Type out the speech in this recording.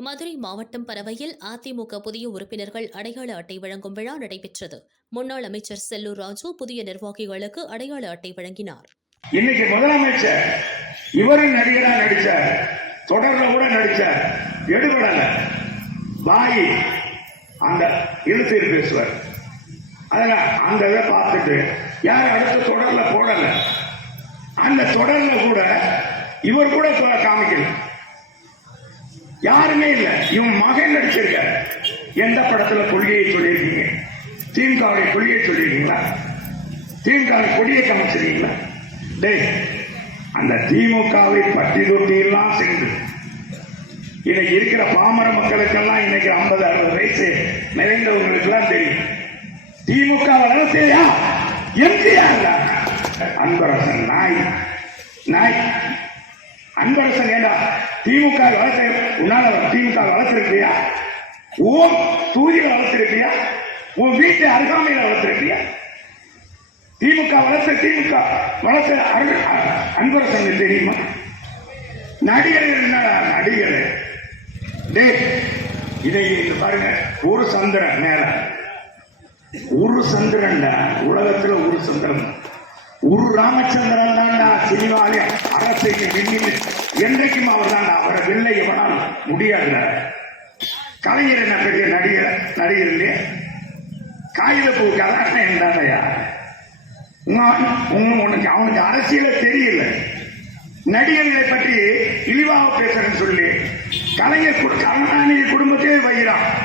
மதுரை மாவட்டம் பரவையில் அதிமுக புதிய உறுப்பினர்கள் அடையாள அட்டை வழங்கும் விழா நடைபெற்றது. முன்னாள் அமைச்சர் செல்லூர் ராஜு புதிய நிர்வாகிகளுக்கு அடையாள அட்டை வழங்கினார். இன்னைக்கு முதலமைச்சர் இவரும் நடிகரா நடிச்சார். தொடர்ல கூட நடிச்சார். எடுபடல. வாயி அந்த இழுத்தீர் பேசுவார். அதுல அந்த இதை பார்த்துட்டு யார் அடுத்த தொடர்ல போடல. அந்த தொடர்ல கூட இவர் கூட தொ- காமிக்கல. யாருமே இல்ல. இவன் மகன் நடிச்சிருக்க. எந்த படத்துல கொள்கையை சொல்லியிருக்கீங்க? திமுகவுடைய கொள்கையை சொல்லியிருக்கீங்களா? திமுக கொடியை காமிச்சிருக்கீங்களா? டேய் அந்த திமுகவை பட்டி தொட்டியெல்லாம் சென்று இன்னைக்கு இருக்கிற பாமர மக்களுக்கெல்லாம் இன்னைக்கு ஐம்பது அறுபது வயசு நிறைந்தவங்களுக்கெல்லாம் தெரியும். திமுக வளர்ச்சியா எம்ஜிஆர் அன்பரசன் நாய். நாய். அன்பரசன் ஏண்டா? திமுக வளர்த்து உன்னால திமுக வளர்த்திருப்பியா ஓம் தூதியில் வளர்த்திருப்பியா உன் வீட்டு அருகாமையில வளர்த்திருப்பியா திமுக வளர்த்த திமுக வளர்த்த அரு- அன்பரசன் தெரியுமா? நடிகர் என்னடா நடிகர்? டேய் இதை பாருங்க. ஒரு சந்திரன் மேல ஒரு சந்திரன்டா. உலகத்துல ஒரு சந்திரன். ஒரு ராமச்சந்திரன் தான்டா சினிமாவே அரசியல் விண்ணில் என்றைக்கும் அவர் தான்டா அவரை வெல்ல எவனால் முடியாது கலைஞர் என்ன பெரிய நடிகர் நடிகர் இல்லையே காகித பூ கதாநாயகன் இருந்தாங்கய்யா உனக்கு அவனுக்கு அரசியல தெரியல. நடிகர்களை பற்றி இழிவாக பேசுறேன்னு சொல்லி கலைஞர் கு- கருணாநிதி குடும்பத்தையே வைகிறான்.